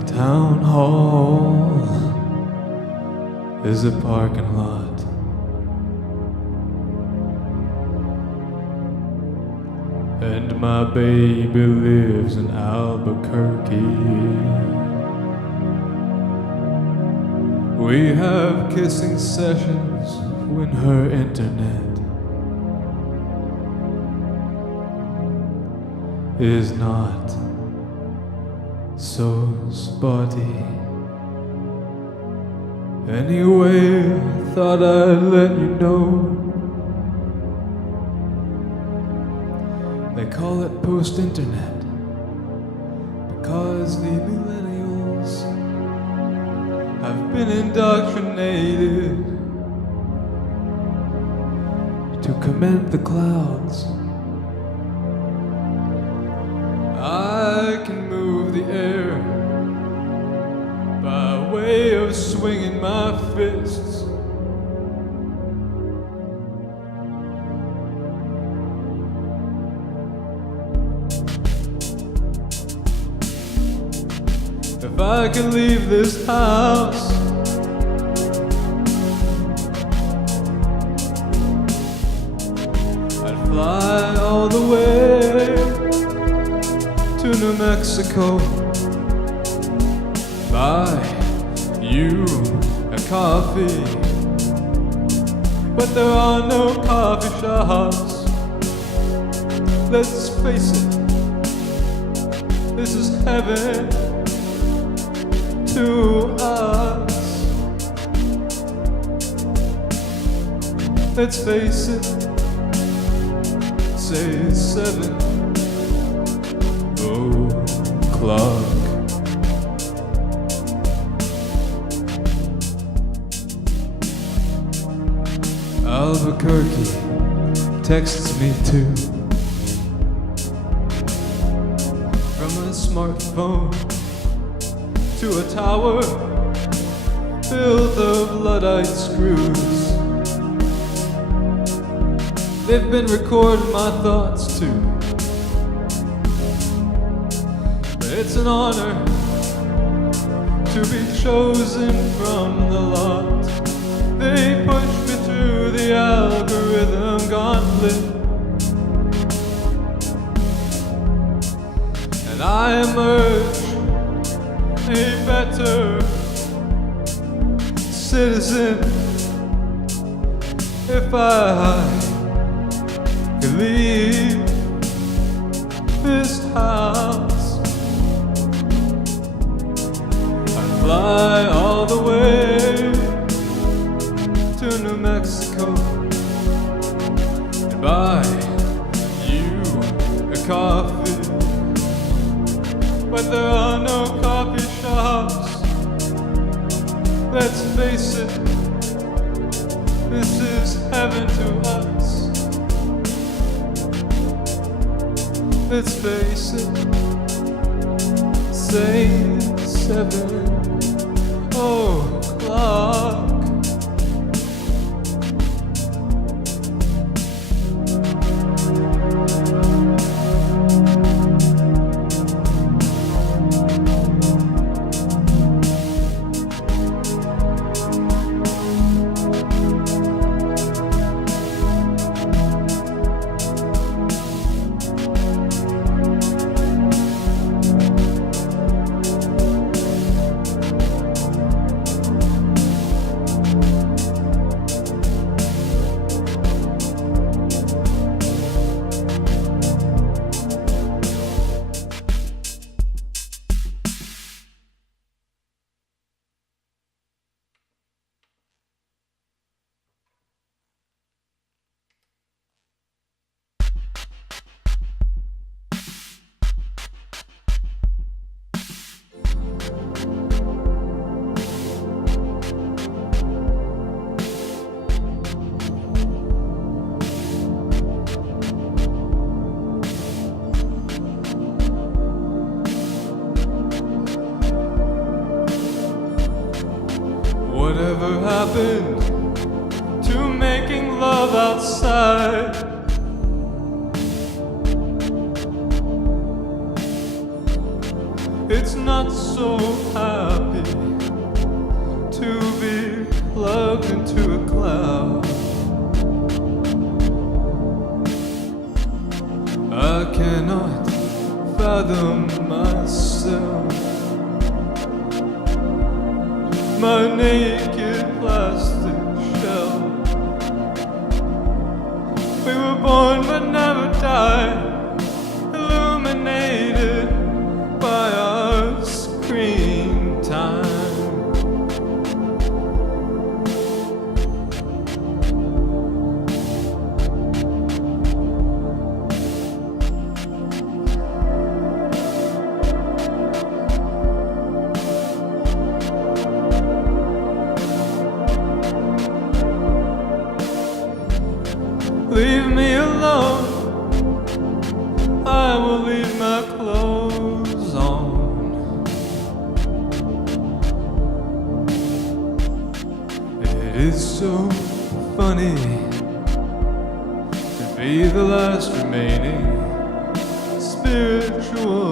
The town hall is a parking lot. And my baby lives in Albuquerque. We have kissing sessions when her internet is not so spotty. Anyway, I thought I'd let you know. They call it post-internet because the millennials have been indoctrinated to commend the clouds. I can move the air by way of swinging my fists. If I could leave this house, I'd fly all the way to New Mexico, buy you a coffee, but there are no coffee shops. Let's face it, this is heaven to us. Let's face it, say 7 o'clock. Albuquerque texts me too from a smartphone to a tower built of Luddite screws. They've been recording my thoughts too. It's an honor to be chosen from the lot. They pushed me through the algorithm gauntlet, and I emerge a better citizen if I could leave this house. I'd fly all the way to New Mexico and buy you a coffee, but there are no coffee shops. Let's face it, this is heaven to us. Let's face it, say 7 o'clock. It's not so happy to be plugged into a cloud. I cannot fathom myself, my naked plastic shell. We were born but never died, illuminated by our screen time. Leave me alone, I will leave my clothes on. It is so funny to be the last remaining spiritual